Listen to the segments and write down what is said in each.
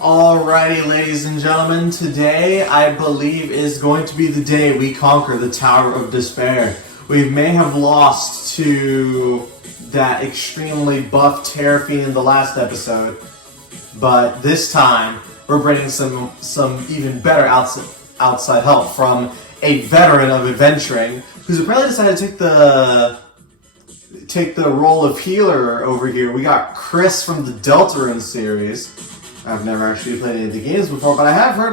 Alrighty, ladies and gentlemen, today I believe is going to be the day we conquer the Tower of Despair. We may have lost to that extremely buff Terror Fiend in the last episode, but this time we're bringing some even better outside help from a veteran of adventuring who's apparently decided to take the role of healer over here. We got Chris from the Deltarune series. I've never actually played any of the games before, but I have heard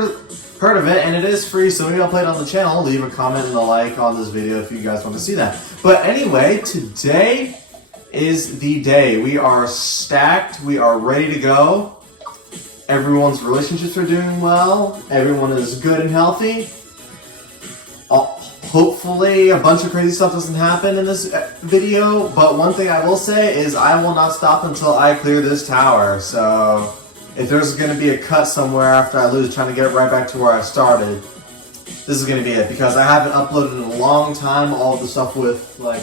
of it, and it is free, so maybe I'll play it on the channel. Leave a comment and a like on this video if you guys want to see that. But anyway, today is the day. We are stacked. We are ready to go. Everyone's relationships are doing well. Everyone is good and healthy. Hopefully a bunch of crazy stuff doesn't happen in this video, but one thing I will say is I will not stop until I clear this tower, so if there's going to be a cut somewhere after I lose trying to get right back to where I started, this is going to be it, because I haven't uploaded in a long time. All the stuff with, like,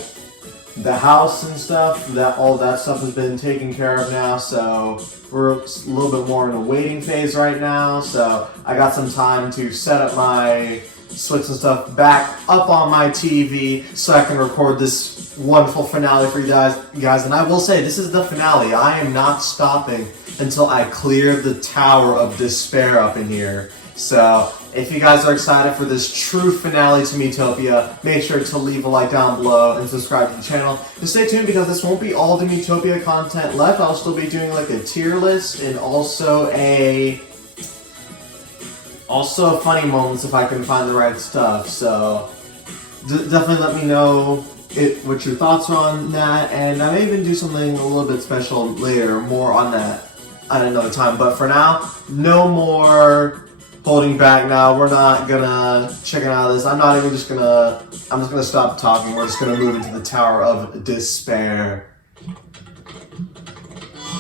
the house and stuff, all that stuff has been taken care of now, so we're a little bit more in a waiting phase right now, so I got some time to set up my Switch and stuff back up on my TV so I can record this wonderful finale for you guys. And I will say, this is the finale. I am not stopping until I clear the Tower of Despair up in here. So, if you guys are excited for this true finale to Miitopia, make sure to leave a like down below and subscribe to the channel. And stay tuned, because this won't be all the Miitopia content left. I'll still be doing like a tier list and also funny moments if I can find the right stuff. So, definitely let me know what your thoughts are on that, and I may even do something a little bit special later, more on that at another time. But for now, no more holding back now. We're not gonna check out of this. I'm just gonna stop talking. We're just gonna move into the Tower of Despair.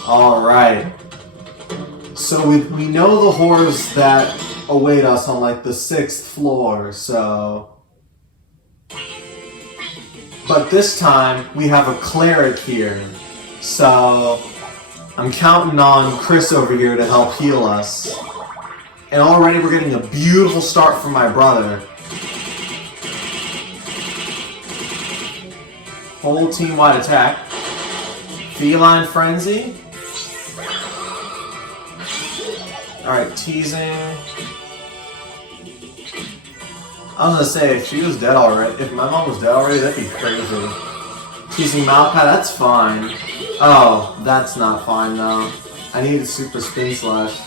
Alright. So we know the horrors that await us on like the 6th floor, so... But this time, we have a cleric here. So I'm counting on Chris over here to help heal us. And already we're getting a beautiful start from my brother. Whole team-wide attack. Feline Frenzy. Alright, teasing. I was gonna say, if she was dead already, if my mom was dead already, that'd be crazy. Teasing Maokai, that's fine. Oh, that's not fine though. I need a super spin slash.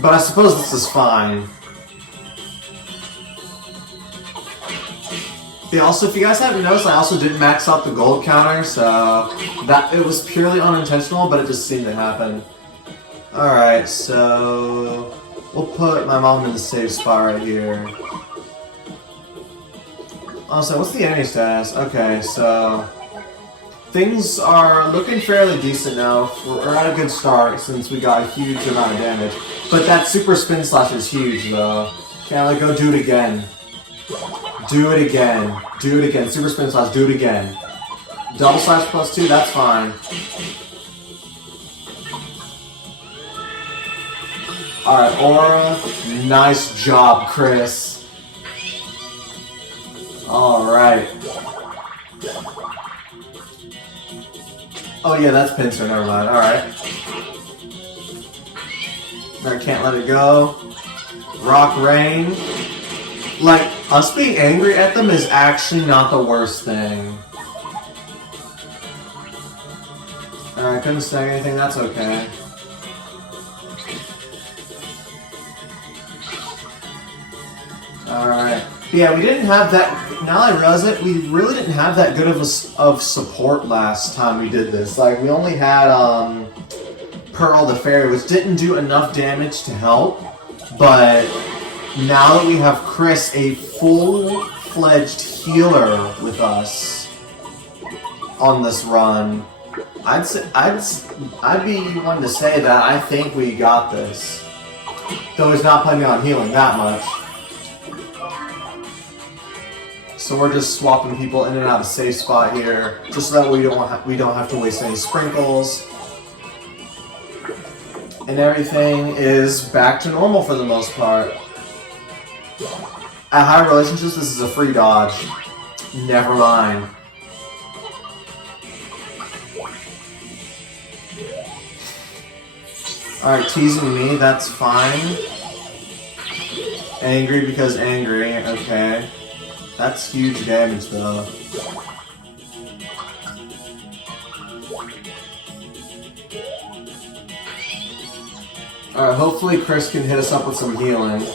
But I suppose this is fine. Yeah, also, if you guys haven't noticed, I also did max out the gold counter, so it was purely unintentional, but it just seemed to happen. Alright, so we'll put my mom in the safe spot right here. Also, what's the enemy status? Okay, so things are looking fairly decent now. We're at a good start since we got a huge amount of damage. But that super spin slash is huge though. Can't let go, do it again. Do it again. Do it again. Super spin slash, do it again. Double slash +2, that's fine. Alright, Aura. Nice job, Chris. Alright. Oh yeah, that's Pincer, never mind. Alright. I can't let it go. Rock Rain. Like, us being angry at them is actually not the worst thing. Alright, couldn't snag anything, that's okay. Alright. Yeah, we didn't have that. Now I realize it, we really didn't have that good of support last time we did this. Like, we only had Pearl the Fairy, which didn't do enough damage to help. But now that we have Chris, a full-fledged healer with us on this run, I'd be one to say that I think we got this. Though he's not planning on healing that much. So we're just swapping people in and out of safe spot here, just so that we don't have to waste any sprinkles. And everything is back to normal for the most part. At high relationships, this is a free dodge. Never mind. Alright, teasing me, that's fine. Angry because angry, okay. That's huge damage though. Alright, hopefully Chris can hit us up with some healing.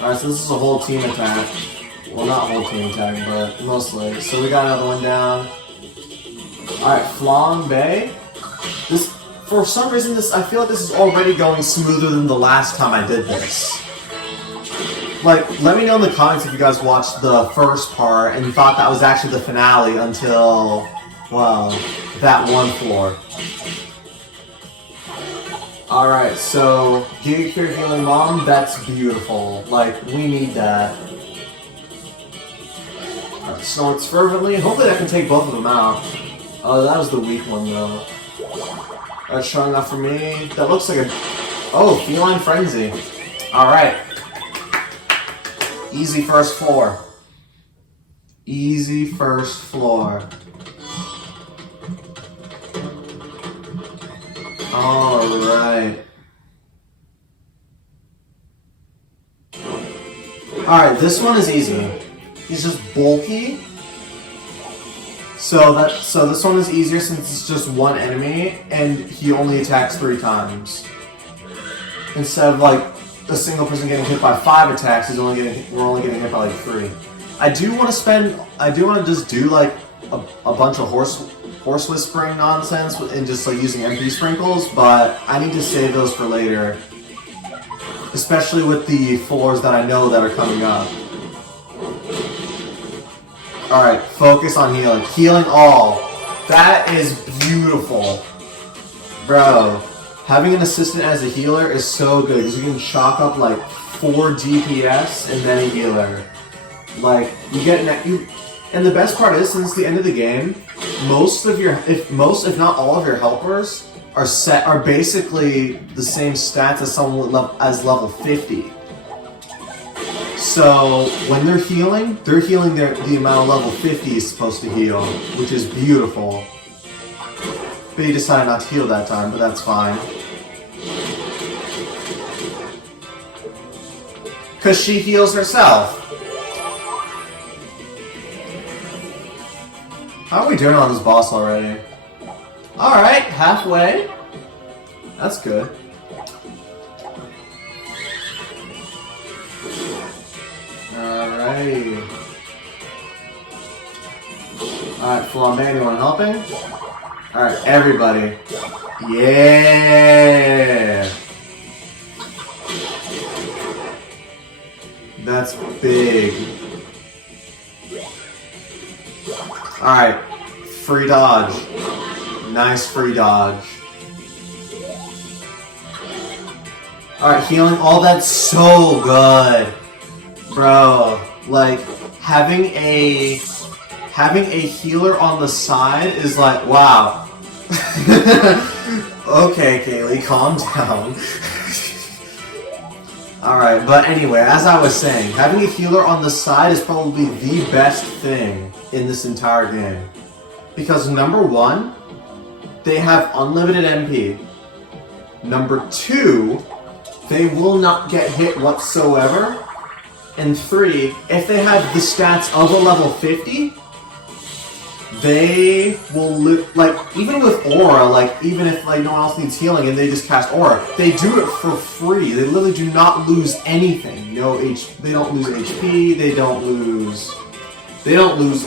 Alright, so this is a whole team attack. Well, not whole team attack, but mostly. So we got another one down. Alright, Flambe. This, for some reason, I feel like this is already going smoother than the last time I did this. Like, let me know in the comments if you guys watched the first part and thought that was actually the finale until, well, that one floor. Alright, so, Giga Cure Healing Mom, that's beautiful. Like, we need that. Alright, Snorts Fervently. Hopefully I can take both of them out. Oh, that was the weak one, though. Alright, showing up for me. That looks like a... Oh, Feline Frenzy. Alright. Easy first floor. Easy first floor. Alright. Alright, this one is easy. He's just bulky. So this one is easier since it's just one enemy and he only attacks 3 times. Instead of like a single person getting hit by 5 attacks, we're only getting hit by like 3. I do want to just do like a bunch of horse whispering nonsense and just like using MP sprinkles, but I need to save those for later. Especially with the floors that I know that are coming up. Alright, focus on healing. Healing all. That is beautiful. Bro, having an assistant as a healer is so good because you can chalk up like 4 DPS and then a healer. Like, you get and the best part is, since the end of the game, most if not all of your helpers are basically the same stats as someone as level 50. So when they're healing the amount of level 50 is supposed to heal, which is beautiful. But he decided not to heal that time, but that's fine. Because she heals herself. How are we doing on this boss already? Alright, halfway. That's good. Alright. Alright, Flambe, anyone helping? Alright, everybody. Yeah! That's big. Alright, free dodge. Nice free dodge. Alright, healing. Oh, that's so good. Bro, like, having a healer on the side is like, wow. Okay, Kaylee, calm down. Alright, but anyway, as I was saying, having a healer on the side is probably the best thing in this entire game. Because number 1, they have unlimited MP. Number 2, they will not get hit whatsoever. And 3, if they have the stats of a level 50, they will like, even with aura, like, even if like no one else needs healing and they just cast aura, they do it for free. They literally do not lose anything. They don't lose HP, they don't lose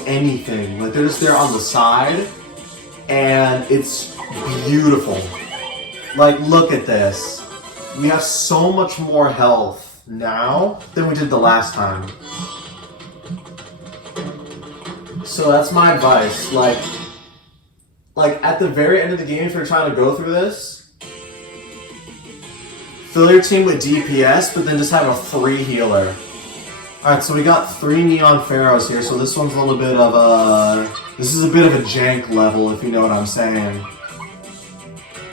anything. Like, they're just there on the side, and it's beautiful. Like, look at this. We have so much more health now than we did the last time. So that's my advice. Like at the very end of the game, if you're trying to go through this, fill your team with DPS, but then just have a free healer. Alright, so we got 3 Neon Pharaohs here, so this one's a little bit of a... This is a bit of a jank level, if you know what I'm saying.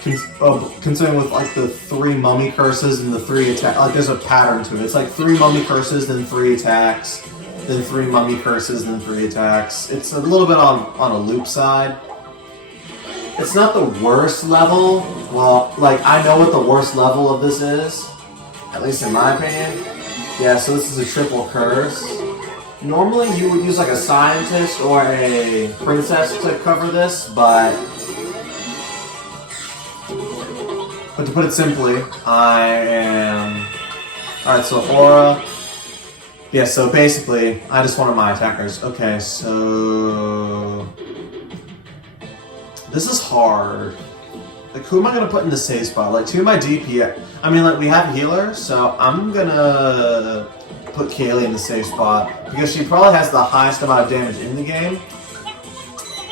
considering with like the 3 mummy curses and the 3 attack, like there's a pattern to it. It's like 3 mummy curses, then 3 attacks, then 3 mummy curses, then 3 attacks. It's a little bit on a loop side. It's not the worst level. Well, like I know what the worst level of this is, at least in my opinion. Yeah, so this is a triple curse. Normally you would use like a scientist or a princess to cover this, but to put it simply, I am... Alright, so Aura. Yeah, so basically, I just wanted my attackers. Okay, so... This is hard. Like, who am I gonna put in the safe spot? Like, 2 of my DP... I mean, like, we have a healer, so I'm gonna put Kaylee in the safe spot, because she probably has the highest amount of damage in the game.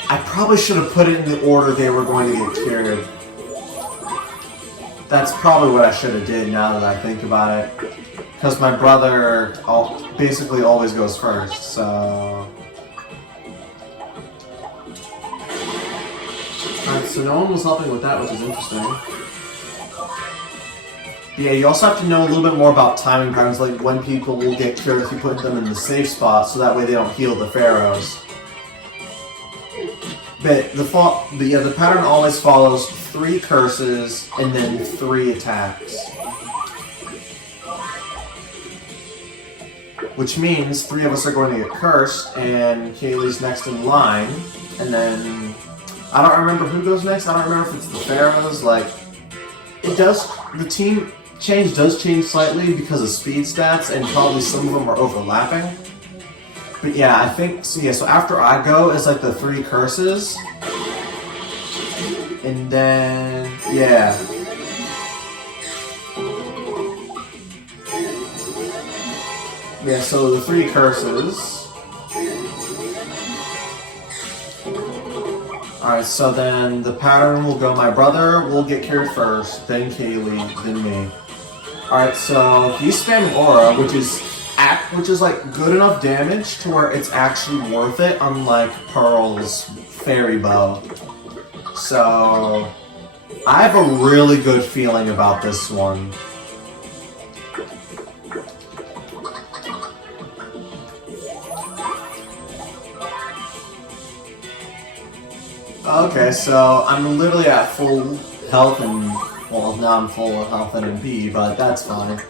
I probably should have put it in the order they were going to get cured. That's probably what I should have did now that I think about it. Because my brother basically always goes first, so... Alright, so no one was helping with that, which is interesting. Yeah, you also have to know a little bit more about timing patterns, like when people will get cured if you put them in the safe spot, so that way they don't heal the pharaohs. But the pattern always follows 3 curses and then 3 attacks. Which means 3 of us are going to get cursed, and Kaylee's next in line, and then... I don't remember who goes next, I don't remember if it's the pharaohs, like... It does... The team change does change slightly because of speed stats, and probably some of them are overlapping. But yeah, I think, so yeah, so after I go, it's like the 3 curses. And then, yeah. Yeah, so the 3 curses. Alright, so then the pattern will go, my brother will get cured first, then Kaylee, then me. Alright, so he's spamming Aura, which is like good enough damage to where it's actually worth it, unlike Pearl's fairy bow. So I have a really good feeling about this one. Okay, so I'm literally at full health and, well, now I'm full health and MP, but that's fine.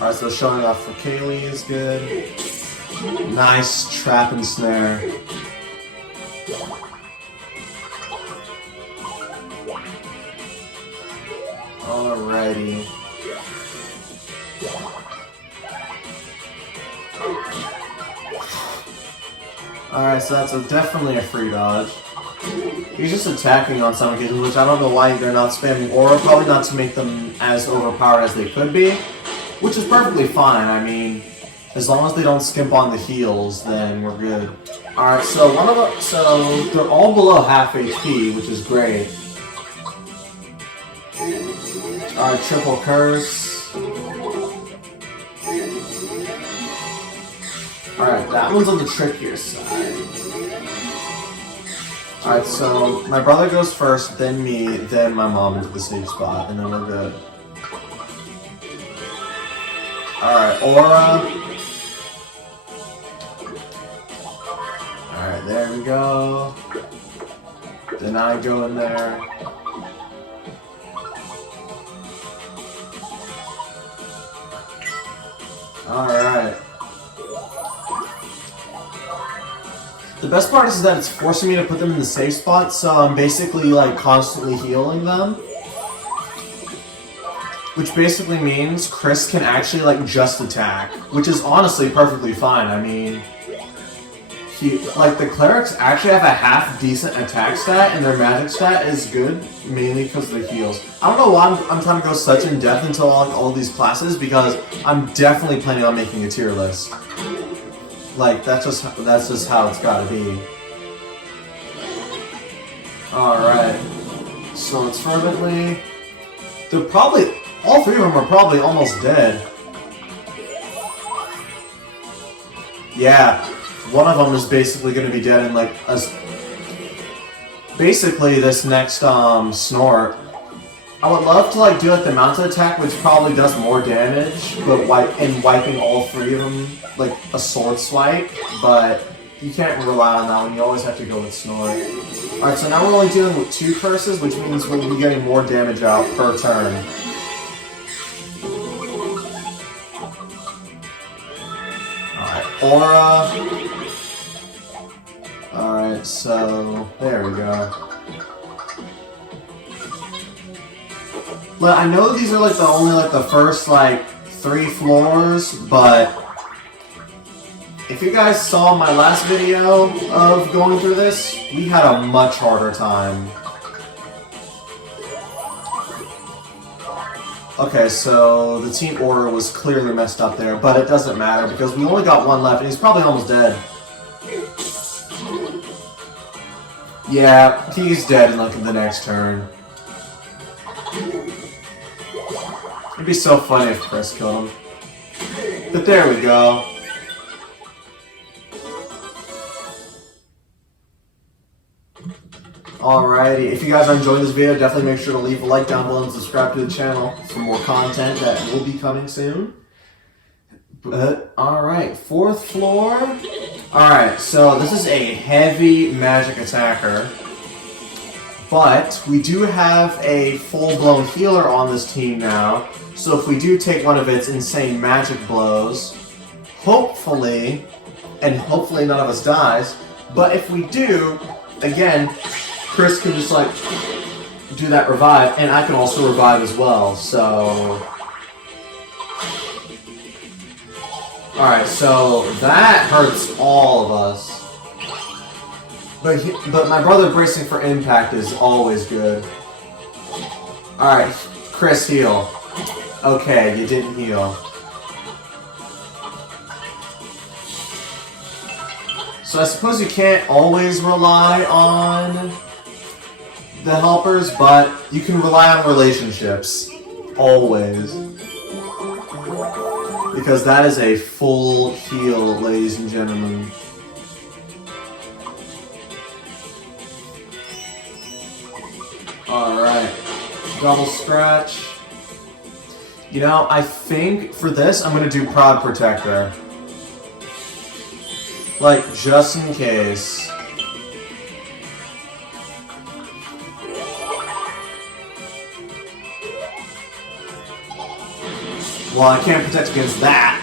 Alright, so showing off for Kaylee is good. Nice trap and snare. Alrighty. Alright, so that's definitely a free dodge. He's just attacking on some occasions, which I don't know why they're not spamming Aura, probably not to make them as overpowered as they could be. Which is perfectly fine, I mean, as long as they don't skimp on the heals, then we're good. Alright, so so they're all below half HP, which is great. Alright, triple curse. Alright, that one's on the trickier side. Alright, so my brother goes first, then me, then my mom into the safe spot, and then we're good. Alright, Aura. Alright, there we go. Then I go in there. Alright. The best part is that it's forcing me to put them in the safe spot, so I'm basically like constantly healing them. Which basically means Chris can actually like just attack, which is honestly perfectly fine. I mean, the clerics actually have a half decent attack stat, and their magic stat is good mainly because of the heals. I don't know why I'm trying to go such in depth into all these classes, because I'm definitely planning on making a tier list. Like that's just how it's gotta be. Alright. So it's fervently. They're probably all 3 of them are probably almost dead. Yeah. One of them is basically gonna be dead in like basically this next snort, I would love to like do like the mounted attack, which probably does more damage, but wiping all three of them like a sword swipe. But you can't rely on that one. You always have to go with snort. All right, so now we're only dealing with 2 curses, which means we'll be getting more damage out per turn. All right, aura. Alright, so there we go. Well, I know these are like the first like 3 floors, but if you guys saw my last video of going through this, we had a much harder time. Okay, so the team order was clearly messed up there, but it doesn't matter because we only got 1 left and he's probably almost dead. Yeah, he's dead in like the next turn. It'd be so funny if Chris killed him. But there we go. Alrighty, if you guys are enjoying this video, definitely make sure to leave a like down below and subscribe to the channel for more content that will be coming soon. But, alright, 4th floor. Alright, so this is a heavy magic attacker. But we do have a full-blown healer on this team now. So if we do take one of its insane magic blows, hopefully none of us dies. But if we do, again, Chris can just like do that revive, and I can also revive as well, so... Alright, so that hurts all of us. But my brother bracing for impact is always good. Alright, Chris, heal. Okay, you didn't heal. So I suppose you can't always rely on the helpers, but you can rely on relationships. Always. Because that is a full heal, ladies and gentlemen. Alright. Double scratch. You know, I think for this, I'm going to do Prod Protector. Like, just in case. Well, I can't protect against that.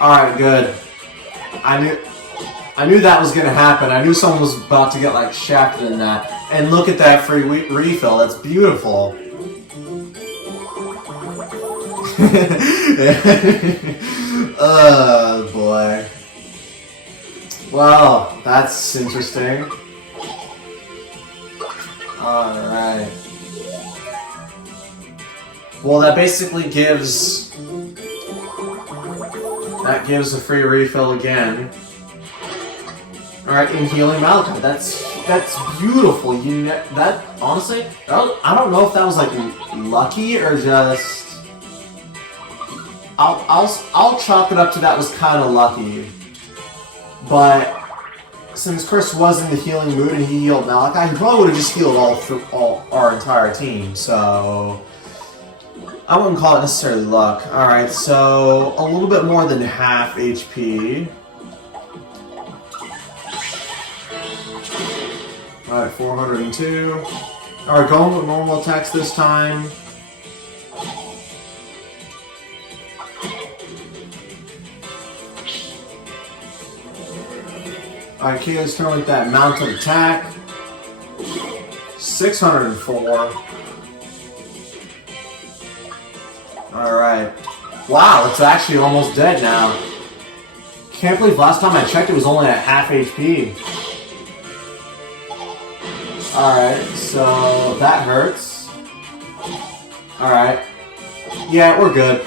Alright, good. I knew that was gonna happen. I knew someone was about to get, like, shafted in that. And look at that free refill. That's beautiful. Oh, boy. Well, that's interesting. Alright. Well, that basically gives... That gives a free refill again. Alright, in Healing Malachite. That's beautiful. That, honestly, I don't know if that was, like, lucky or just... I'll chalk it up to that was kind of lucky. But since Chris was in the healing mood and he healed Malachi, he probably would have just healed all our entire team. So I wouldn't call it necessarily luck. Alright, so a little bit more than half HP. Alright, 402. Alright, going with normal attacks this time. Alright, Keelan's turn with that mounted attack. 604. Alright. Wow, it's actually almost dead now. Can't believe last time I checked it was only at half HP. Alright, so that hurts. Alright. Yeah, we're good.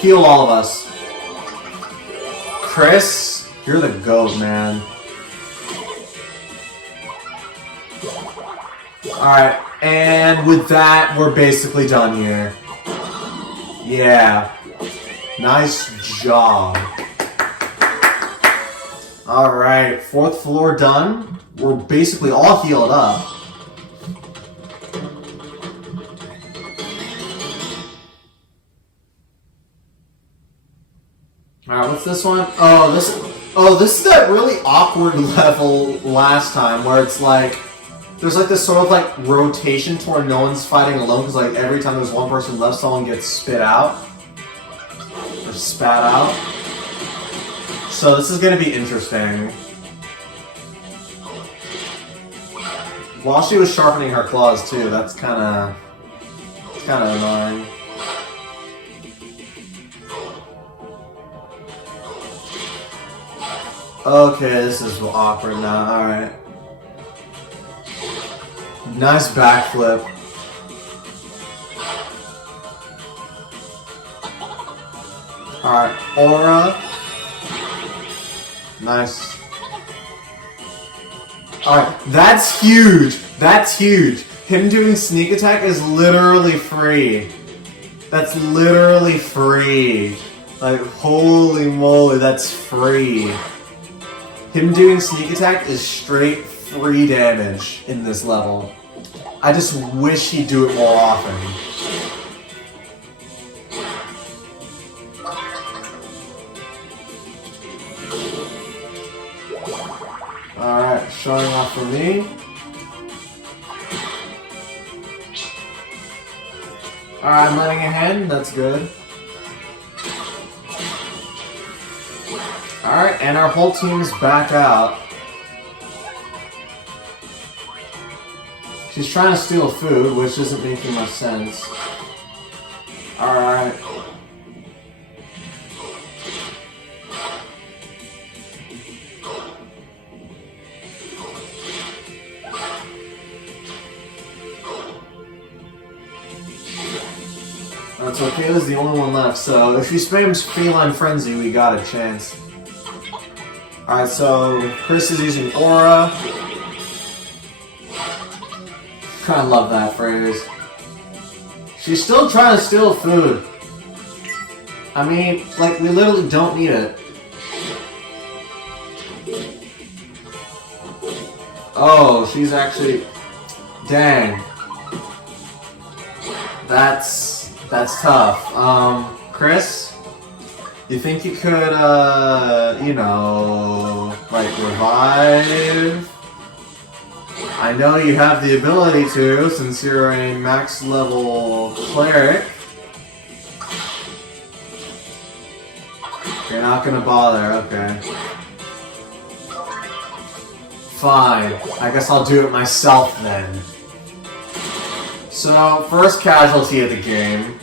Heal all of us. Chris, you're the GOAT, man. Alright, and with that, we're basically done here. Yeah. Nice job. Alright, 4th floor done. We're basically all healed up. Alright, what's this one? Oh, this is that really awkward level last time where it's like there's like this sort of like rotation to where no one's fighting alone because like every time there's one person left, someone gets spit out or spat out. So this is gonna be interesting. While she was sharpening her claws too, that's kinda annoying. Okay, this is awkward now, alright. Nice backflip. Alright, aura. Nice. Alright, that's huge! That's huge! Him doing sneak attack is literally free. That's literally free. Like, holy moly, that's free. Him doing sneak attack is straight free damage in this level. I just wish he'd do it more often. Alright, showing off for me. Alright, I'm letting ahead, that's good. Alright, and our whole team's back out. She's trying to steal food, which isn't making much sense. Alright. That's okay, this is the only one left, so if she spams Feline Frenzy, we got a chance. Alright, so Chris is using Aura. I love that phrase. She's still trying to steal food. I mean, like, we literally don't need it. Oh, she's actually... Dang. That's tough. Chris? You think you could, you know, like, revive? I know you have the ability to, since you're a max level cleric. You're not gonna bother, okay. Fine, I guess I'll do it myself then. So, first casualty of the game.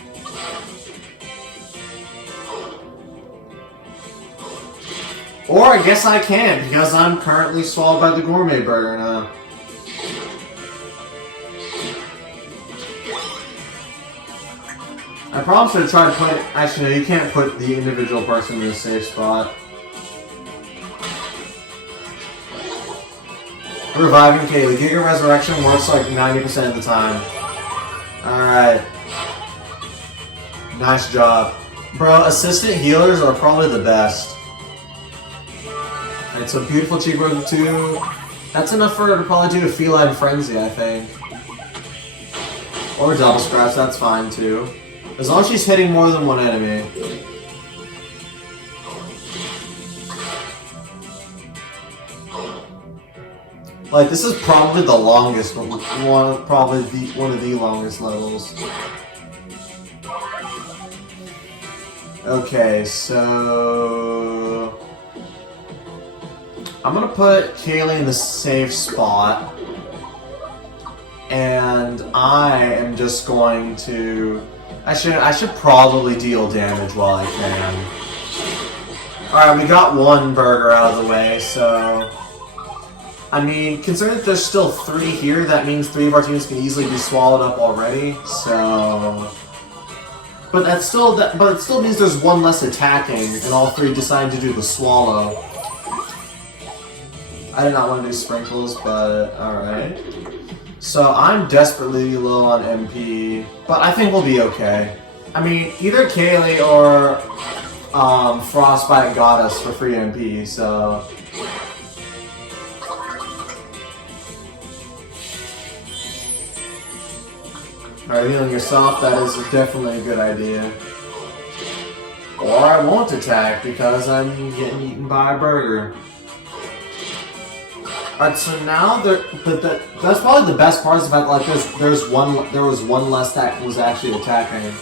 Or I guess I can, because I'm currently swallowed by the gourmet burger now. I probably should have tried to put... Actually, no, you can't put the individual person in a safe spot. Reviving Kaylee. Giga Resurrection works like 90% of the time. Alright. Nice job. Bro, assistant healers are probably the best. Alright, so beautiful cheekbone 2. That's enough for her to probably do a Feline Frenzy, I think. Or double scratch, that's fine too. As long as she's hitting more than one enemy. Like, this is probably the longest one, probably one of the longest levels. Okay, so... I'm gonna put Kaylee in the safe spot. And I am just going to... I should probably deal damage while I can. Alright, we got one burger out of the way, so... I mean, considering that there's still 3 here, that means 3 of our teams can easily be swallowed up already, so... But it still means there's 1 less attacking, and all 3 decide to do the swallow. I did not want to do sprinkles, but alright. So I'm desperately low on MP, but I think we'll be okay. I mean, either Kaylee or Frostbite got us for free MP, so Alright, healing yourself, that is definitely a good idea. Or I won't attack because I'm getting eaten by a burger. Alright, so now that's probably the best part is the fact like there was one less that was actually attacking.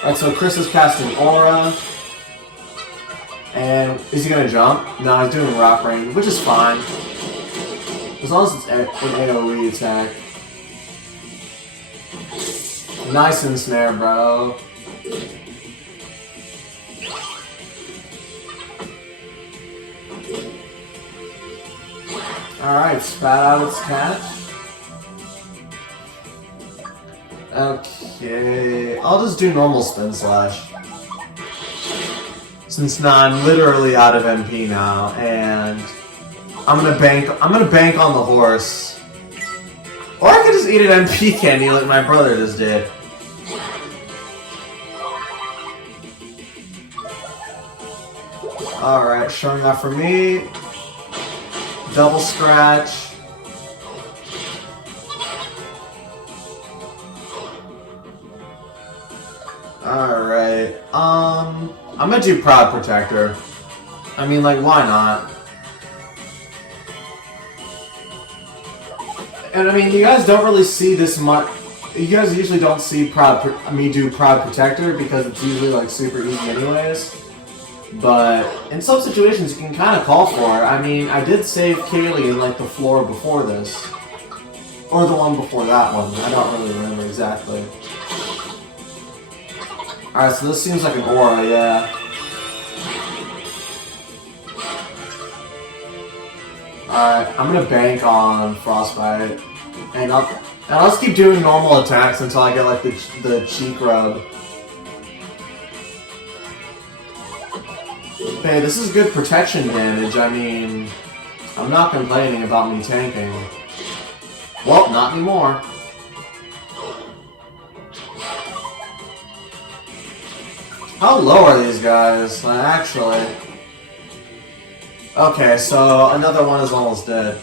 Alright, so Chris is casting Aura. And is he gonna jump? No, he's doing Rock Rain, which is fine. As long as it's an AoE attack. Nice ensnare, bro. Alright, spat out its catch. Okay, I'll just do normal spin slash. Since now I'm literally out of MP now, and I'm gonna bank on the horse. Or I could just eat an MP candy like my brother just did. Alright, showing off for me. Double scratch. Alright, I'm gonna do Proud Protector. I mean, like, why not? And I mean, you guys don't really see this much. You guys usually don't see me do Proud Protector because it's usually like super easy anyways. But in some situations, you can kind of call for it. I mean, I did save Kaylee in like the floor before this, or the one before that one. I don't really remember exactly. All right, so this seems like an aura, yeah. Alright, I'm gonna bank on Frostbite, and I'll just keep doing normal attacks until I get like the cheek rub. Hey, this is good protection damage. I mean, I'm not complaining about me tanking. Well, not anymore. How low are these guys? Actually. Okay, so another one is almost dead.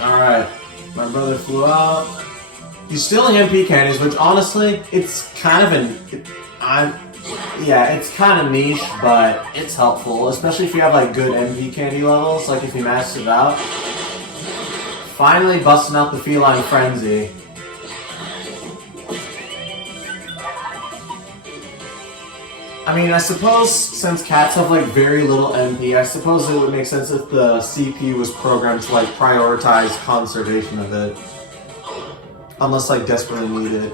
Alright, my brother flew out. He's stealing MP candies, which honestly, it's kind of it's kind of niche, but it's helpful, especially if you have like good MP candy levels, like if you maxed it out. Finally busting out the Feline Frenzy. I mean, I suppose since cats have like very little MP, I suppose it would make sense if the CPU was programmed to like prioritize conservation of it. Unless like desperately needed.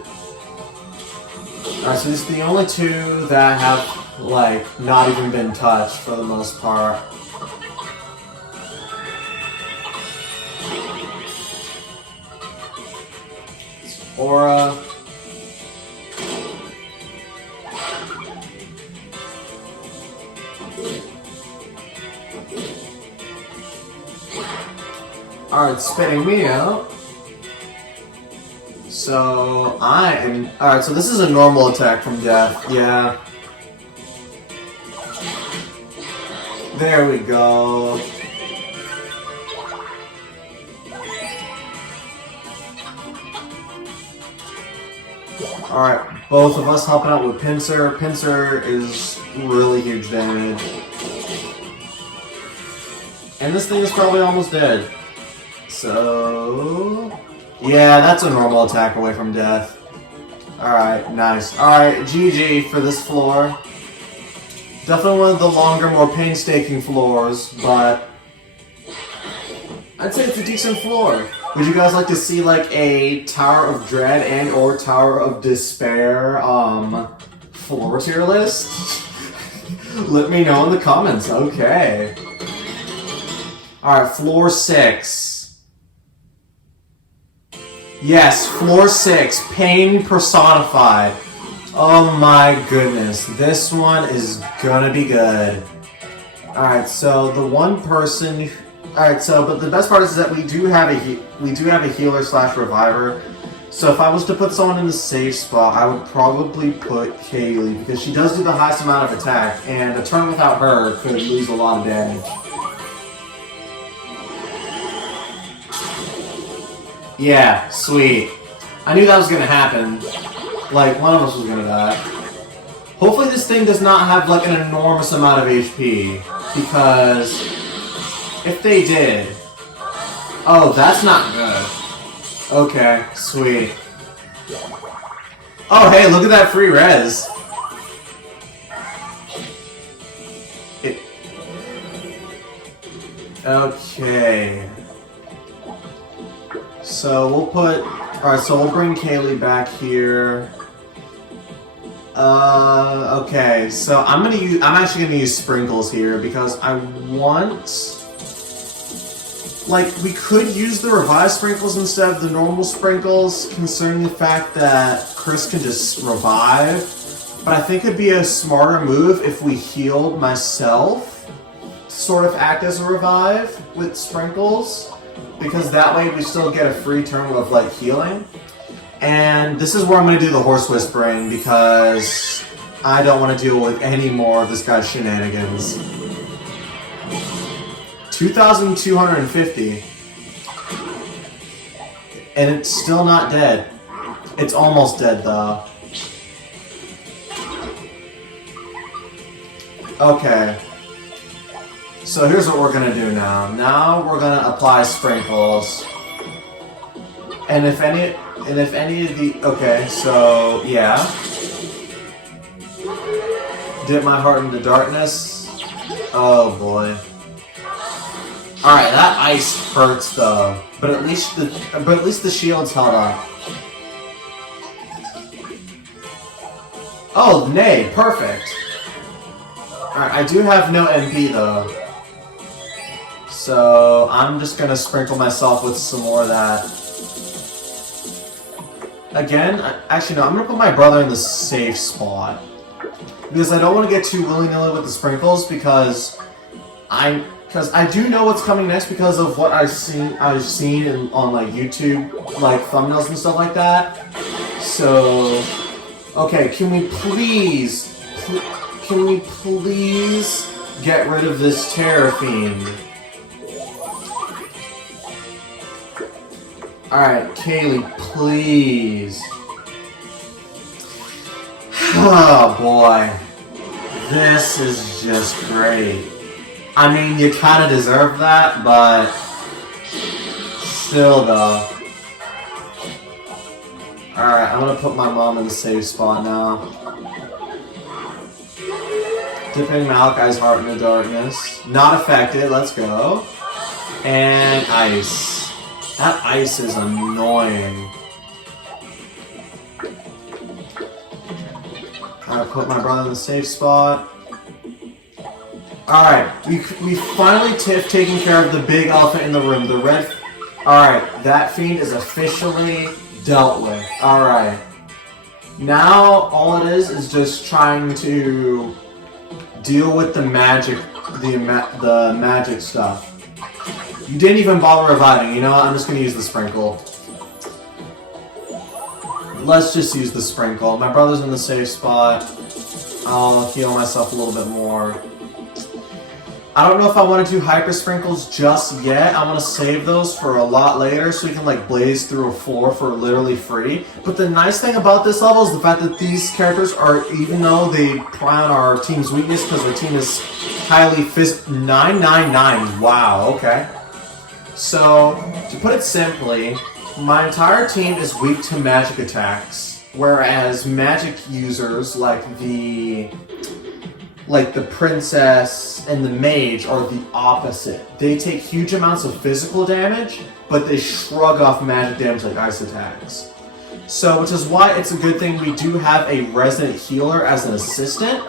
Alright, so these are the only two that have like not even been touched for the most part. It's Aura. Alright, spitting me out. So, alright, so this is a normal attack from death, yeah. There we go. Alright, both of us helping out with Pincer. Pincer is really huge damage. And this thing is probably almost dead. So... yeah, that's a normal attack away from death. Alright, nice. Alright, GG for this floor. Definitely one of the longer, more painstaking floors, but... I'd say it's a decent floor. Would you guys like to see, like, a Tower of Dread and or Tower of Despair, floor tier list? Let me know in the comments, okay. Alright, floor 6. Yes, floor 6, pain personified. Oh my goodness, this one is gonna be good. Alright, so the one person... Alright, so, but the best part is that we do have a healer slash reviver. So if I was to put someone in the safe spot, I would probably put Kaylee, because she does do the highest amount of attack, and a turn without her could lose a lot of damage. Yeah, sweet. I knew that was gonna happen. Like, one of us was gonna die. Hopefully this thing does not have, like, an enormous amount of HP, because if they did... Oh, that's not good. Okay, sweet. Oh, hey, look at that free res. Okay. So we'll put... Alright, so we'll bring Kaylee back here. Okay, so I'm actually gonna use sprinkles here because I want... Like, we could use the revive sprinkles instead of the normal sprinkles, considering the fact that Chris can just revive. But I think it'd be a smarter move if we healed myself to sort of act as a revive with sprinkles, because that way we still get a free turn of, like, healing. And this is where I'm going to do the horse whispering, because I don't want to deal with any more of this guy's shenanigans. 2,250. And it's still not dead. It's almost dead, though. Okay. So here's what we're gonna do now. Now we're gonna apply sprinkles. And if any of the... Okay, so, yeah. Dip my heart into darkness. Oh, boy. Alright, that ice hurts though, but at least the shield's held up. Oh, nay, perfect. Alright, I do have no MP though, so I'm just gonna sprinkle myself with some more of that. Again, actually no, I'm gonna put my brother in the safe spot because I don't want to get too willy-nilly with the sprinkles because I do know what's coming next because of what I've seen on like YouTube, like thumbnails and stuff like that. So, okay, can we please get rid of this terror fiend? Alright, Kaylee, please. Oh boy. This is just great. I mean, you kind of deserve that, but still, though. Alright, I'm gonna put my mom in the safe spot now. Dipping Malachi's heart into darkness. Not affected, let's go. And ice. That ice is annoying. Alright, put my brother in the safe spot. Alright, we finally taken care of the big elephant in the room, the red... Alright, that fiend is officially dealt with. Alright. Now, all it is just trying to deal with the magic, the magic stuff. You didn't even bother reviving, you know what? I'm just gonna use the sprinkle. Let's just use the sprinkle. My brother's in the safe spot. I'll heal myself a little bit more. I don't know if I want to do hyper sprinkles just yet. I want to save those for a lot later so we can like blaze through a floor for literally free. But the nice thing about this level is the fact that these characters are, even though they play on our team's weakness because our team is highly 999. Wow, okay. So, to put it simply, my entire team is weak to magic attacks, whereas magic users like the princess and the mage are the opposite. They take huge amounts of physical damage, but they shrug off magic damage like ice attacks. So, which is why it's a good thing we do have a resident healer as an assistant,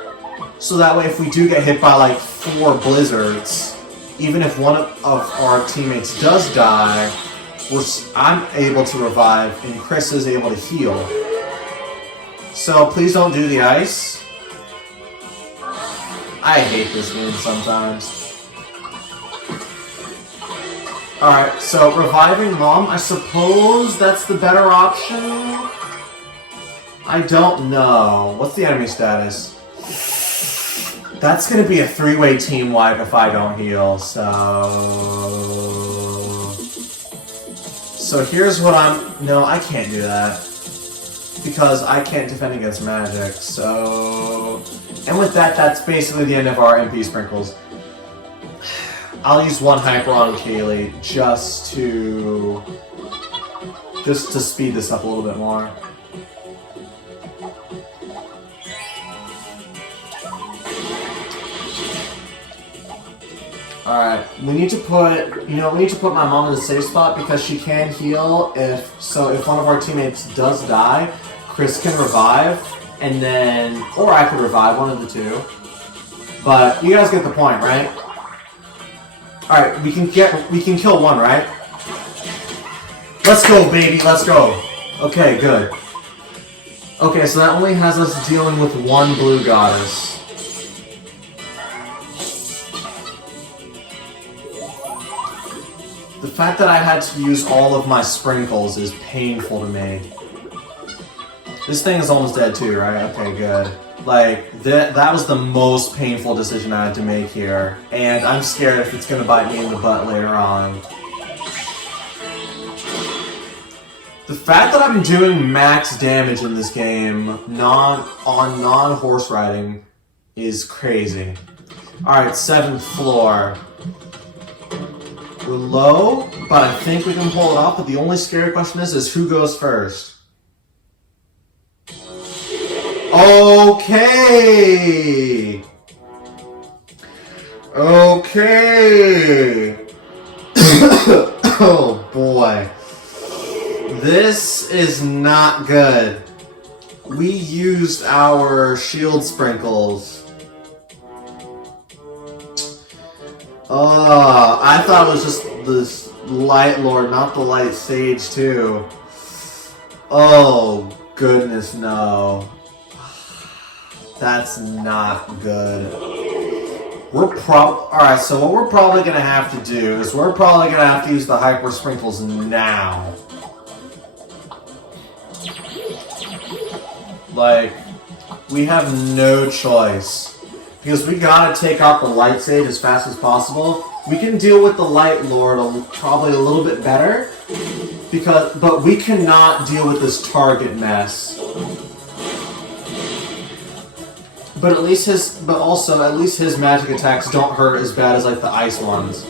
so that way if we do get hit by like 4 blizzards, even if one of our teammates does die, I'm able to revive and Chris is able to heal. So please don't do the ice. I hate this game sometimes. Alright, so reviving Mom, I suppose that's the better option? I don't know. What's the enemy status? That's gonna be a 3-way team wipe if I don't heal, So here's what no, I can't do that. Because I can't defend against magic, so... And with that, that's basically the end of our MP sprinkles. I'll use one hyper on Kaylee just to speed this up a little bit more. Alright, we need to put my mom in the safe spot because she can heal if one of our teammates does die, Chris can revive, and then, or I could revive, one of the two. But you guys get the point, right? Alright, we can kill one, right? Let's go, baby, let's go. Okay, good. Okay, so that only has us dealing with one blue goddess. The fact that I had to use all of my sprinkles is painful to me. This thing is almost dead too, right? Okay, good. Like, that was the most painful decision I had to make here. And I'm scared if it's gonna bite me in the butt later on. The fact that I'm doing max damage in this game, non-horse riding, is crazy. Alright, 7th floor. We're low, but I think we can pull it off, but the only scary question is who goes first? Okay! Okay! Oh boy. This is not good. We used our shield sprinkles. I thought it was just this Light Lord, not the Light Sage too. Oh, goodness no. That's not good. Alright, so what we're probably gonna have to do is we're probably gonna have to use the Hyper Sprinkles now. Like, we have no choice. Because we gotta take out the Light Sage as fast as possible. We can deal with the Light Lord probably a little bit better, but we cannot deal with this target mess. But at least his magic attacks don't hurt as bad as like the ice ones.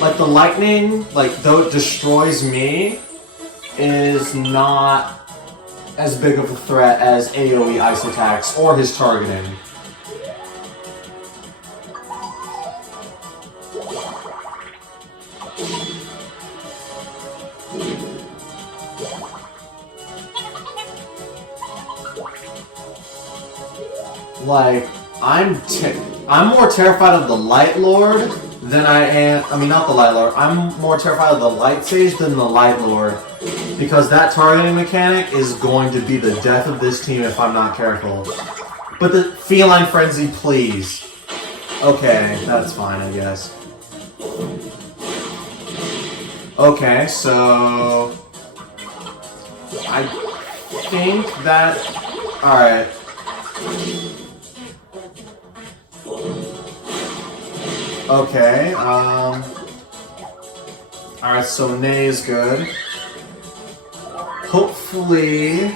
Like the lightning, though it destroys me, is not as big of a threat as AoE ice attacks or his targeting. Like, I'm more terrified of the Light Lord than I am... I mean, not the Light Lord. I'm more terrified of the Light Sage than the Light Lord. Because that targeting mechanic is going to be the death of this team if I'm not careful. But the Feline Frenzy, please. Okay, that's fine, I guess. Okay, so... I think that... Alright. Okay, alright, so Nay is good. Hopefully...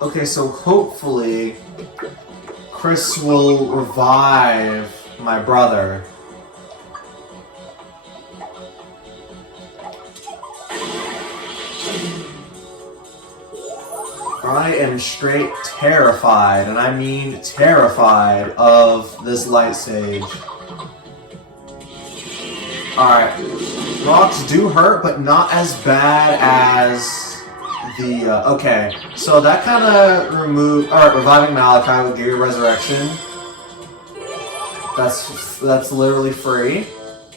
hopefully... Chris will revive my brother. I am straight terrified, and I mean terrified, of this Light Sage. Alright. Rocks do hurt, but not as bad as the... okay, so that kind of removed... Alright, reviving Malachi with Gear Resurrection. That's literally free.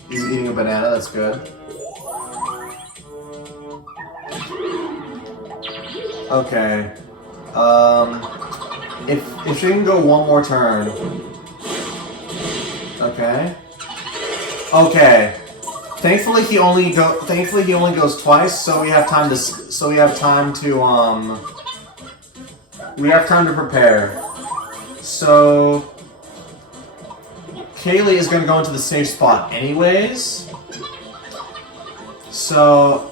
He's eating a banana, that's good. Okay. If she can go one more turn. Okay. Okay. Thankfully he only goes twice, so we have time to prepare. So Kaylee is gonna go into the safe spot anyways. So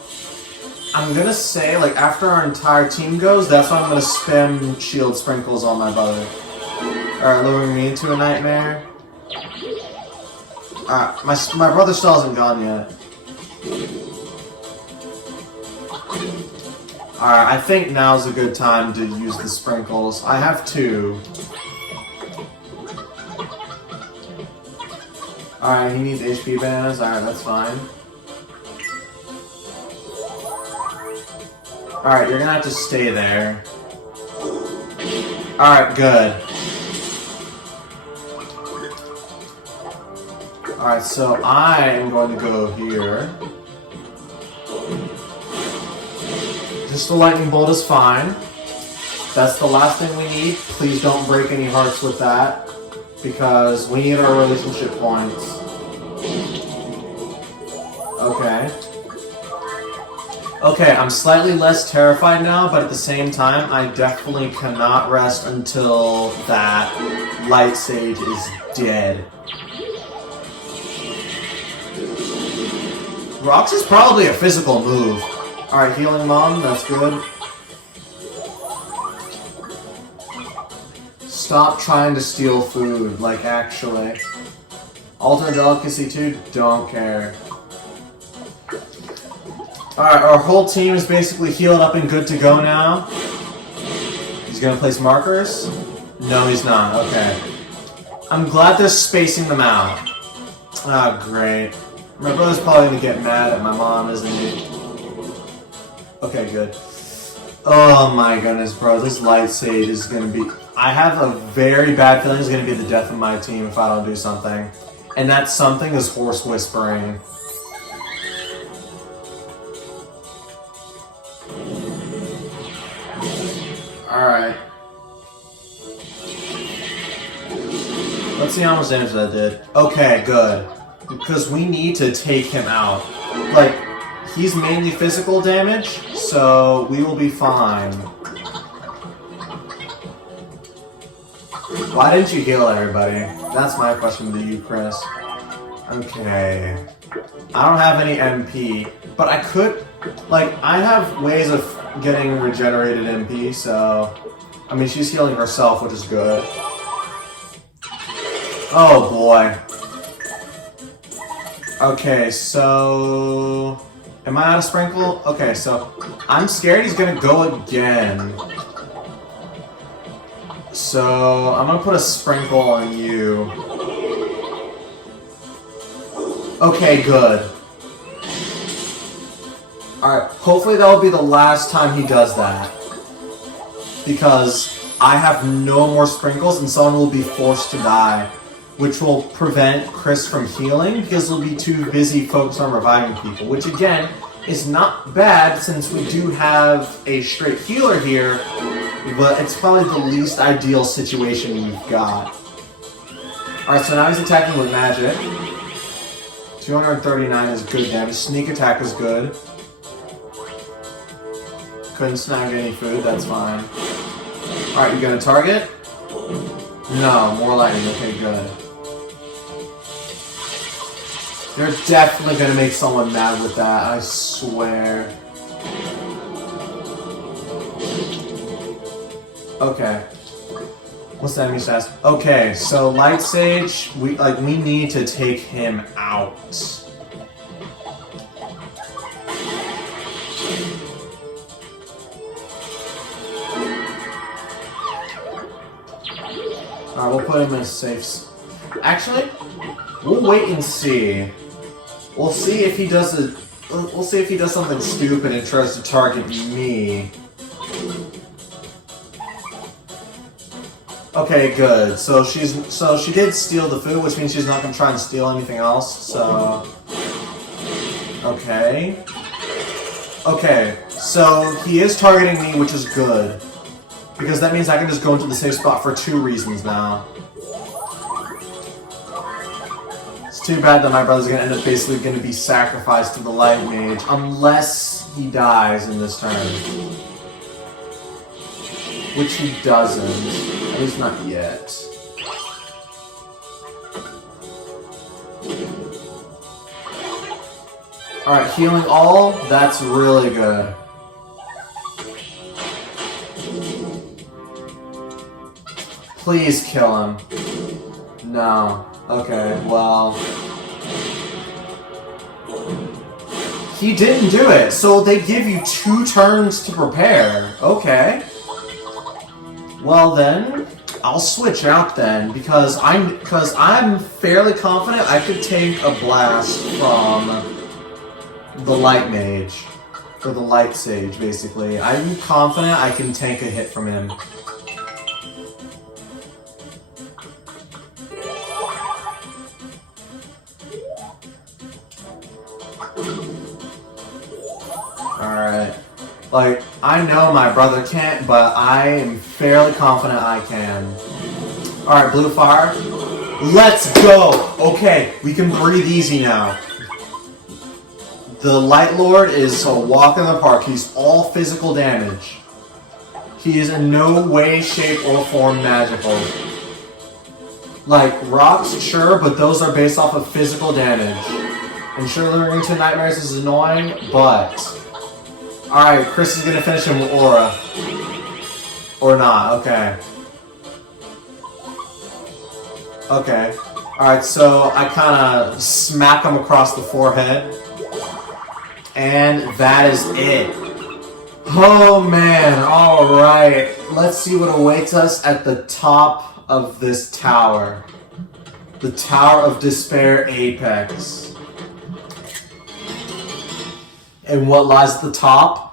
I'm gonna say, like, after our entire team goes, that's when I'm gonna spam shield sprinkles on my brother. Alright, luring me into a nightmare. Alright, my brother still hasn't gone yet. Alright, I think now's a good time to use the sprinkles. I have 2. Alright, he needs HP bananas. Alright, that's fine. Alright, you're gonna have to stay there. Alright, good. Alright, so I am going to go here. Just the lightning bolt is fine. That's the last thing we need. Please don't break any hearts with that, because we need our relationship points. Okay. Okay, I'm slightly less terrified now, but at the same time, I definitely cannot rest until that light sage is dead. Rocks is probably a physical move. Alright, healing mom, that's good. Stop trying to steal food, like actually. Alternate delicacy too, don't care. Alright, our whole team is basically healed up and good to go now. He's gonna place markers? No, he's not, okay. I'm glad they're spacing them out. Ah, great. My brother's probably gonna get mad at my mom, isn't he? Okay, good. Oh my goodness, bro, this light sage is gonna be... I have a very bad feeling it's gonna be the death of my team if I don't do something. And that something is horse whispering. Alright. Let's see how much damage that did. Okay, good. Because we need to take him out. Like, he's mainly physical damage, so we will be fine. Why didn't you heal everybody? That's my question to you, Chris. Okay. I don't have any MP, but I could... Like, I have ways of getting regenerated MP, so... I mean, she's healing herself, which is good. Oh, boy. Okay, so... Am I out of sprinkle? Okay, so... I'm scared he's gonna go again. So... I'm gonna put a sprinkle on you. Okay, good. Alright, hopefully that will be the last time he does that. Because I have no more sprinkles and someone will be forced to die. Which will prevent Chris from healing because he'll be too busy focused on reviving people. Which again, is not bad since we do have a straight healer here. But it's probably the least ideal situation we've got. Alright, so now he's attacking with magic. 239 is good damage. Sneak attack is good. Couldn't snag any food, that's fine. Alright, you gonna target? No, more lightning. Okay, good. They're definitely gonna make someone mad with that, I swear. Okay. What's the enemy stats? Okay, so Light Sage, we need to take him out. Alright, we'll put him in a safe... Actually, we'll wait and see. We'll see if he does we'll see if he does something stupid and tries to target me. Okay, good. So she did steal the food, which means she's not gonna try and steal anything else, so... Okay. Okay, so he is targeting me, which is good. Because that means I can just go into the safe spot for 2 reasons now. It's Too bad that my brother's gonna end up basically gonna be sacrificed to the light mage, unless he dies in this turn. Which he doesn't. At least not yet. Alright, healing all, that's really good. Please kill him. No. Okay, well... He didn't do it, so they give you 2 turns to prepare. Okay. Well then, I'll switch out then, because I'm fairly confident I could take a blast from the light mage. Or the light sage, basically. I'm confident I can tank a hit from him. Alright. Like, I know my brother can't, but I am fairly confident I can. Alright, blue fire. Let's go! Okay, we can breathe easy now. The Light Lord is a walk in the park. He's all physical damage. He is in no way, shape, or form magical. Like, rocks, sure, but those are based off of physical damage. And sure, luring into nightmares is annoying, but... Alright, Chris is gonna finish him with Aura. Or not, okay. Okay. Alright, so I kinda smack him across the forehead. And that is it. Oh man, alright. Let's see what awaits us at the top of this tower. The Tower of Despair Apex. And what lies at the top?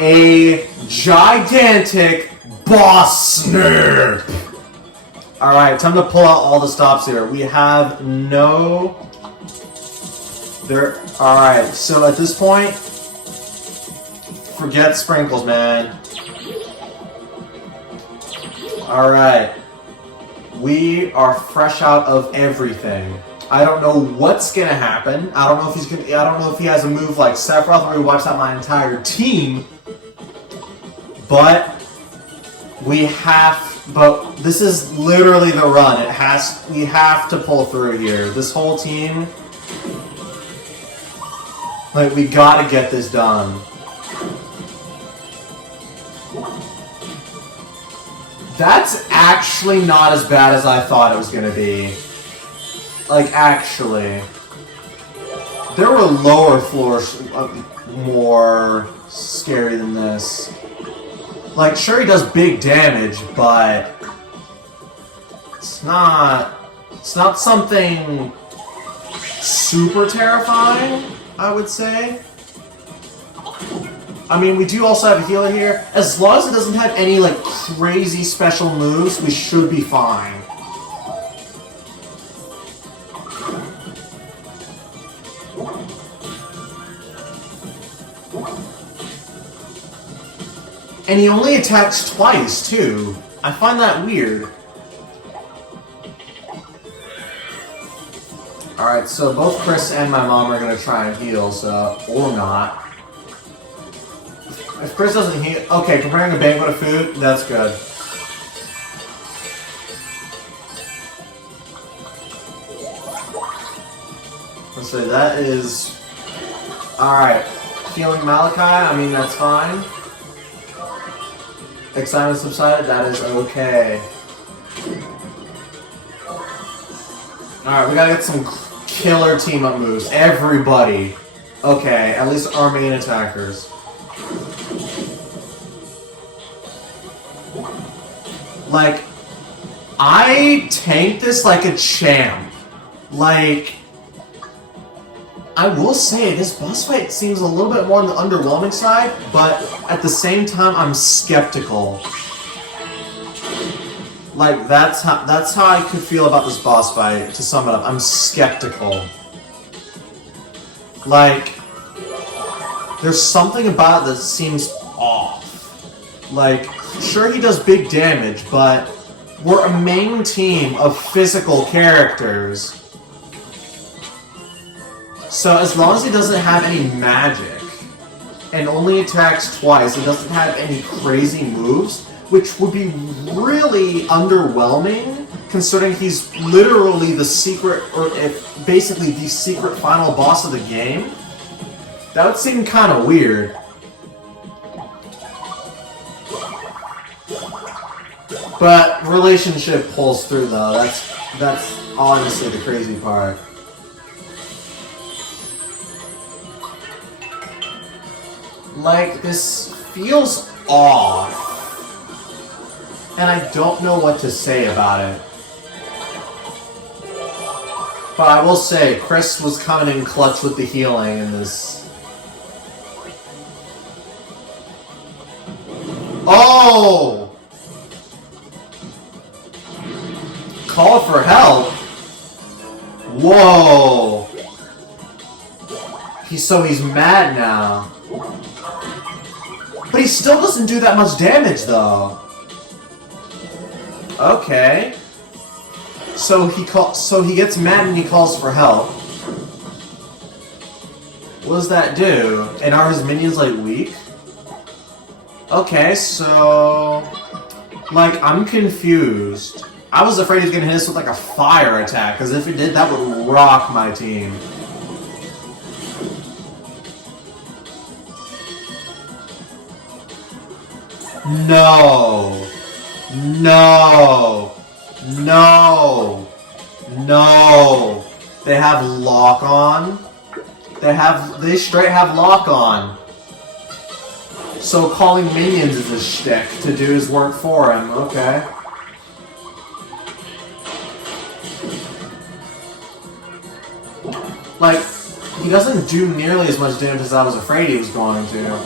A gigantic boss snap! Alright, time to pull out all the stops here. We have no... Alright, so at this point, forget sprinkles, man. Alright. We are fresh out of everything. I don't know what's gonna happen. I don't know if he has a move like Sephiroth where he wipes out my entire team. But this is literally the run. We have to pull through here. This whole team, like, we gotta get this done. That's actually not as bad as I thought it was gonna be. Like, actually. There were lower floors more scary than this. Like, sure he does big damage, but... It's not something super terrifying, I would say. I mean, we do also have a healer here. As long as it doesn't have any, like, crazy special moves, we should be fine. And he only attacks twice, too. I find that weird. Alright, so both Chris and my mom are gonna try and heal, so... Or not. If Chris doesn't heal... Okay, preparing a banquet of food, that's good. Let's say that is... Alright. Healing Malachi, I mean, that's fine. Excitement subsided, that is okay. Alright, we gotta get some killer team-up moves. Everybody. Okay, at least our main attackers. Like, I tanked this like a champ. Like, I will say, this boss fight seems a little bit more on the underwhelming side, but at the same time, I'm skeptical. Like, that's how I could feel about this boss fight, to sum it up. I'm skeptical. Like, there's something about it that seems off. Like, sure he does big damage, but we're a main team of physical characters. So as long as he doesn't have any magic, and only attacks twice, and doesn't have any crazy moves, which would be really underwhelming, considering he's literally the secret, or if basically the secret final boss of the game. That would seem kind of weird. But relationship pulls through though. That's honestly the crazy part. Like, this feels off. And I don't know what to say about it. But I will say, Chris was coming in clutch with the healing in this. Oh! Call for help? Whoa! He's mad now. But he still doesn't do that much damage, though. Okay. So he gets mad and he calls for help. What does that do? And are his minions, like, weak? Okay, so... Like, I'm confused. I was afraid he was gonna hit us with, like, a fire attack, because if he did, that would rock my team. No! No! No! No! They have lock on. They straight have lock on. So calling minions is a shtick to do his work for him. Okay. Like, he doesn't do nearly as much damage as I was afraid he was going to.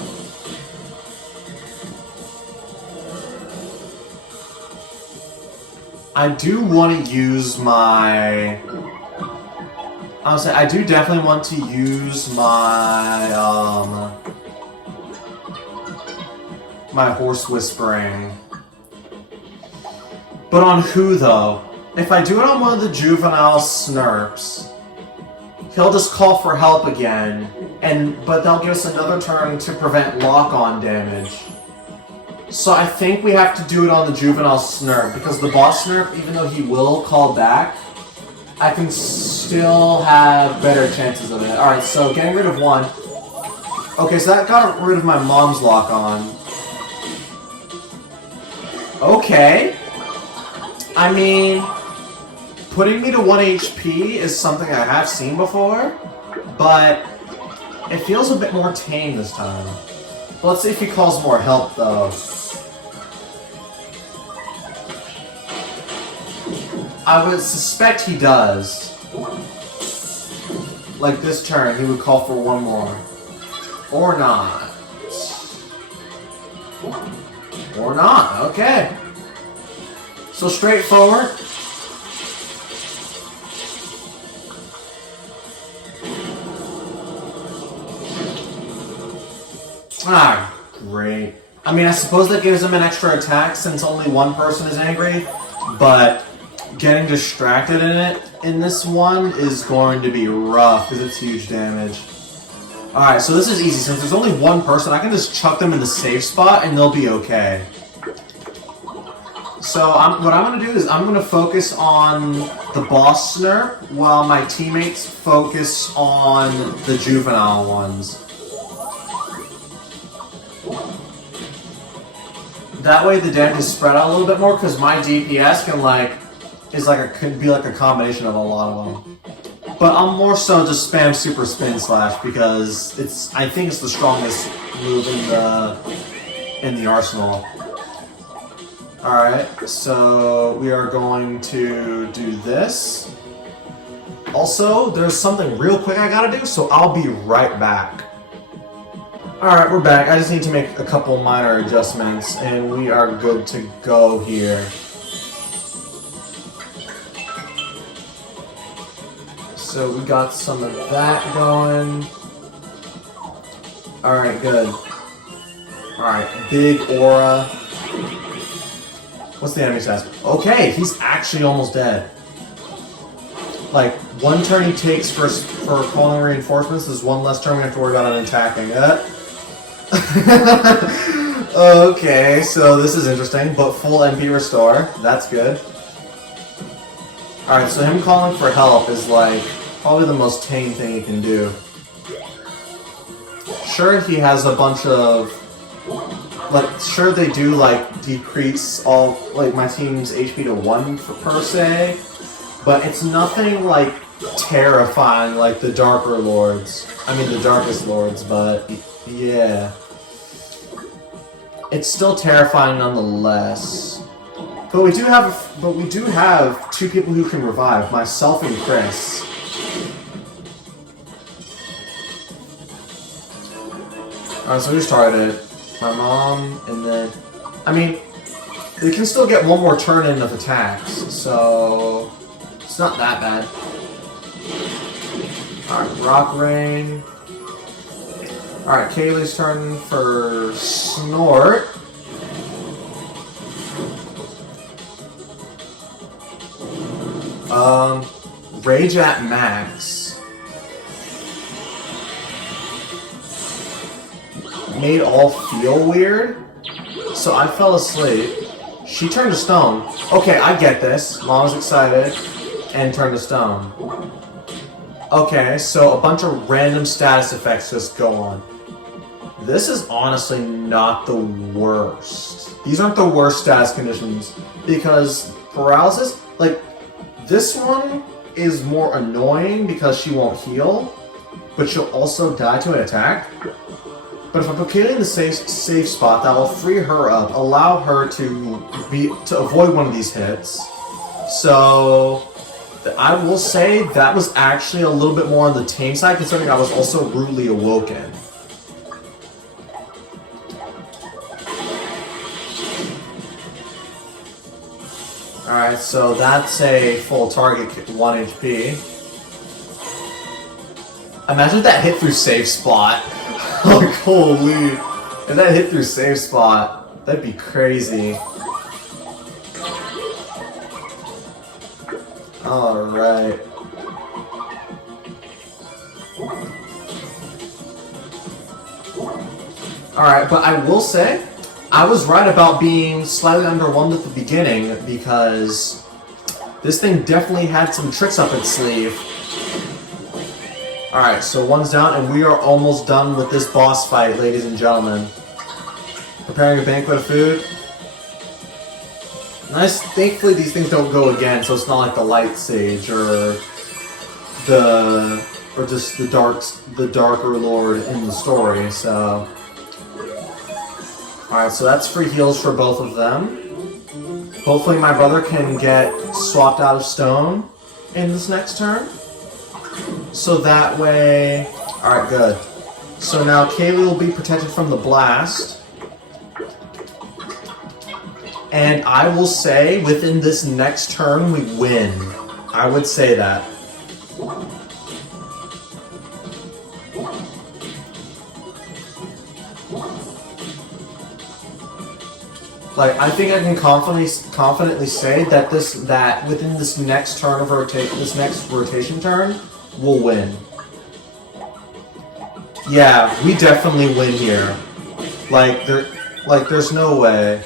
I do want to use my... I do definitely want to use my, my horse whispering. But on who, though? If I do it on one of the juvenile snurps, he'll just call for help again, but they'll give us another turn to prevent lock-on damage. So I think we have to do it on the juvenile snurp, because the boss snurp, even though he will call back, I can still have better chances of it. Alright, so getting rid of one. Okay, so that got rid of my mom's lock-on. Okay. I mean, putting me to 1 HP is something I have seen before, but it feels a bit more tame this time. Let's see if he calls more help, though. I would suspect he does. Like this turn, he would call for one more. Or not. Or not, okay. So straightforward. Ah, great. I mean, I suppose that gives him an extra attack since only one person is angry, but getting distracted in this one is going to be rough because it's huge damage. Alright, so this is easy. Since there's only one person, I can just chuck them in the safe spot and they'll be okay. So what I'm going to do is I'm going to focus on the boss snurp while my teammates focus on the juvenile ones. That way the damage is spread out a little bit more because my DPS could be like a combination of a lot of them. But I'll more so just spam Super Spin Slash because I think it's the strongest move in the arsenal. Alright, so we are going to do this. Also, there's something real quick I gotta do, so I'll be right back. Alright, we're back. I just need to make a couple minor adjustments, and we are good to go here. So we got some of that going. Alright, good. Alright, big aura. What's the enemy stats? Okay, he's actually almost dead. Like, one turn he takes for calling reinforcements is one less turn we have to worry about him attacking. Okay, so this is interesting, but full MP restore. That's good. Alright, so him calling for help is like probably the most tame thing he can do. Sure, he has a bunch of like, sure they do like decrease all like my team's HP to 1 per se, but it's nothing like terrifying like the Darker Lords. I mean the Darkest Lords, but yeah. It's still terrifying nonetheless. But we do have 2 people who can revive, myself and Chris. Alright, so we started it. My mom, and then... I mean, they can still get one more turn in of attacks, so... It's not that bad. Alright, Rock Rain. Alright, Kaylee's turn for Snort. Rage at max. Made all feel weird. So I fell asleep. She turned to stone. Okay, I get this. Mom was excited and turned to stone. Okay, so a bunch of random status effects just go on. This is honestly not the worst. These aren't the worst status conditions because paralysis, like, this one is more annoying because she won't heal, but she'll also die to an attack. But if I put Kaylee in the safe spot, that will free her up, allow her to avoid one of these hits. So I will say that was actually a little bit more on the tame side, considering I was also rudely awoken. Alright, so that's a full target 1 HP. Imagine if that hit through safe spot. Like, holy. If that hit through safe spot, that'd be crazy. Alright. Alright, but I will say, I was right about being slightly underwhelmed at the beginning because this thing definitely had some tricks up its sleeve. Alright, so one's down and we are almost done with this boss fight, ladies and gentlemen. Preparing a banquet of food. Nice, thankfully these things don't go again, so it's not like the Light Sage or just the Darker Lord in the story, so... Alright, so that's free heals for both of them. Hopefully my brother can get swapped out of stone in this next turn. So that way... Alright, good. So now Kaylee will be protected from the blast. And I will say, within this next turn, we win. I would say that. Like, I think I can confidently say that within this next turn of this next rotation turn, we'll win. Yeah, we definitely win here. There's no way.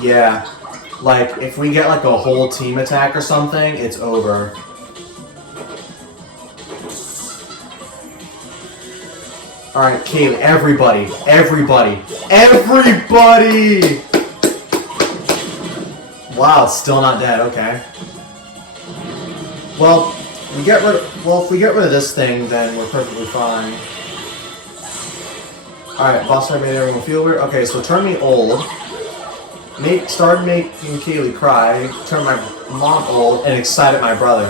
Yeah, like if we get like a whole team attack or something, it's over. Alright, Kaylee, everybody! Wow, it's still not dead, okay. Well, if we get rid of this thing, then we're perfectly fine. Alright, boss fight made everyone feel weird. Okay, so turn me old. Started making Kaylee cry, turned my mom old, and excited my brother.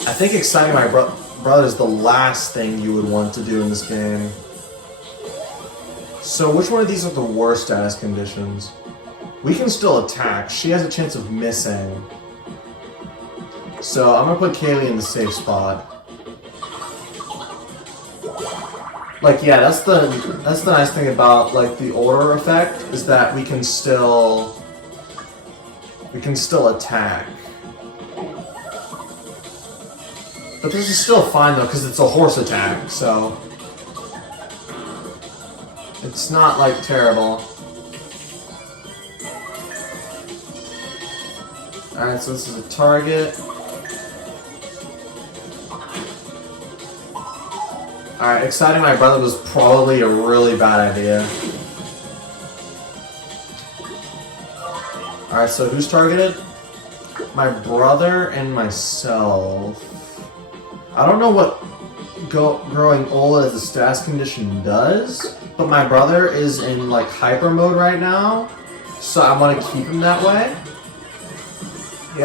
I think exciting my brother is the last thing you would want to do in this game. So which one of these are the worst status conditions? We can still attack. She has a chance of missing. So I'm gonna put Kaylee in the safe spot. Like, yeah, that's the nice thing about like the order effect is that we can still attack. But this is still fine though, because it's a horse attack, so it's not like terrible. Alright, so this is a target. Alright, exciting my brother was probably a really bad idea. Alright, so who's targeted? My brother and myself. I don't know what growing old as a status condition does, but my brother is in like hyper mode right now, so I want to keep him that way. He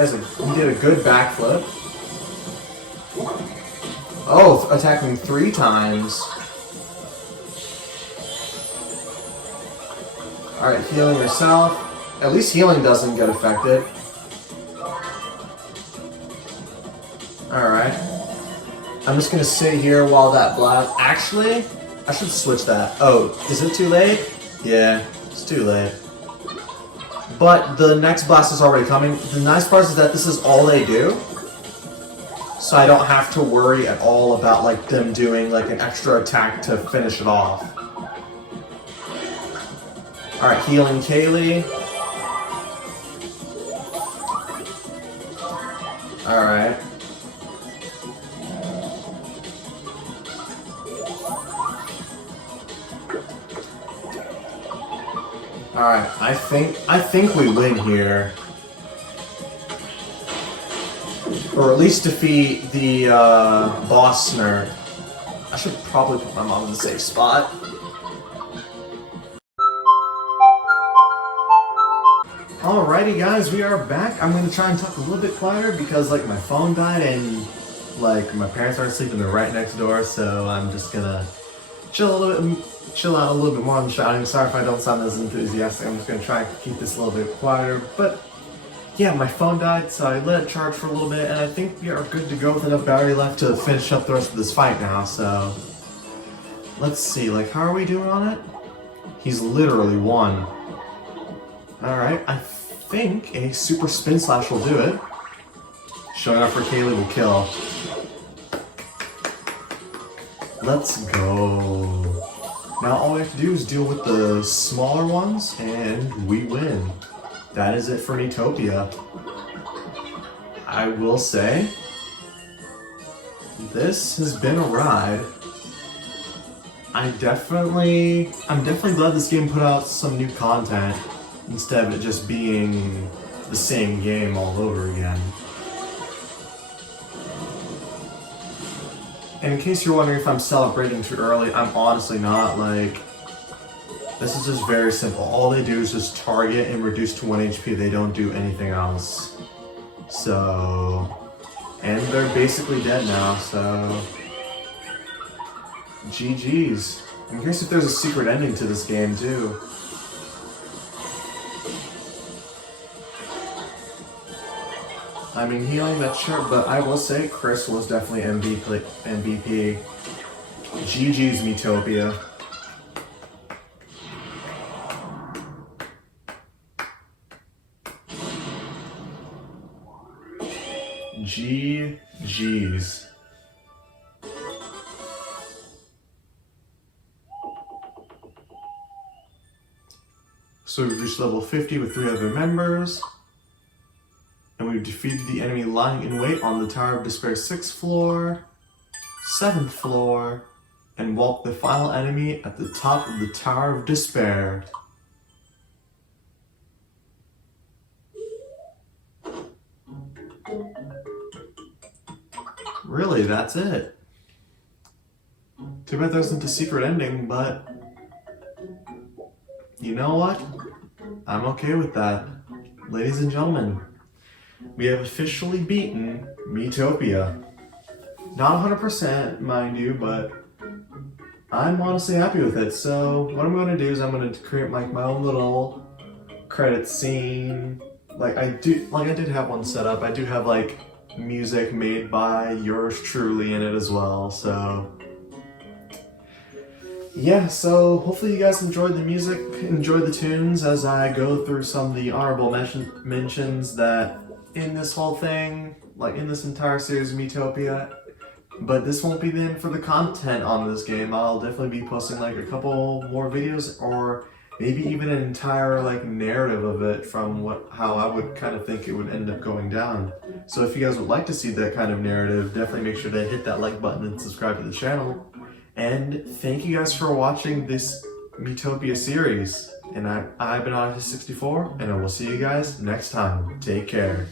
did a good backflip. Oh, attacking 3 times. Alright, healing yourself. At least healing doesn't get affected. Alright. I'm just gonna sit here while that blast... Actually, I should switch that. Oh, is it too late? Yeah, it's too late. But the next blast is already coming. The nice part is that this is all they do. So I don't have to worry at all about like them doing like an extra attack to finish it off. Alright, healing Kaylee. Alright. Alright, I think we win here. Or at least defeat the boss nerd. I should probably put my mom in the safe spot. Alrighty guys, we are back. I'm gonna try and talk a little bit quieter because like my phone died and like my parents aren't sleeping, they're right next door, so I'm just gonna chill out a little bit more on the shouting. Sorry if I don't sound as enthusiastic. I'm just gonna try and keep this a little bit quieter, but yeah, my phone died, so I let it charge for a little bit, and I think we are good to go with enough battery left to finish up the rest of this fight now, so... Let's see, like, how are we doing on it? He's literally won. Alright, I think a super spin slash will do it. Showing up for Kaylee will kill. Let's go. Now all we have to do is deal with the smaller ones, and we win. That is it for Miitopia. I will say, this has been a ride. I'm definitely glad this game put out some new content instead of it just being the same game all over again. And in case you're wondering if I'm celebrating too early, I'm honestly not. Like, this is just very simple. All they do is just target and reduce to 1 HP. They don't do anything else. So... And they're basically dead now, so... GG's. I'm curious if there's a secret ending to this game, too. I mean, healing, that's sure, but I will say Chris was definitely MVP. GG's Miitopia. GG's. So we've reached level 50 with 3 other members. And we've defeated the enemy lying in wait on the Tower of Despair's 6th floor, 7th floor, and walked the final enemy at the top of the Tower of Despair. Really, that's it. Too bad there isn't a secret ending, but you know what? I'm okay with that. Ladies and gentlemen, we have officially beaten Miitopia. Not 100%, mind you, but I'm honestly happy with it. So what I'm going to do is I'm going to create like my own little credit scene. I did have one set up. I do have like music made by yours truly in it as well. So yeah, so hopefully you guys enjoyed the music, enjoyed the tunes as I go through some of the honorable mentions that in this whole thing, like in this entire series of Miitopia. But this won't be the end for the content on this game. I'll definitely be posting like a couple more videos, or maybe even an entire like narrative of it from how I would kind of think it would end up going down. So if you guys would like to see that kind of narrative, definitely make sure to hit that like button and subscribe to the channel. And thank you guys for watching this Miitopia series. And I've been Odyssey64, and I will see you guys next time. Take care.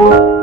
You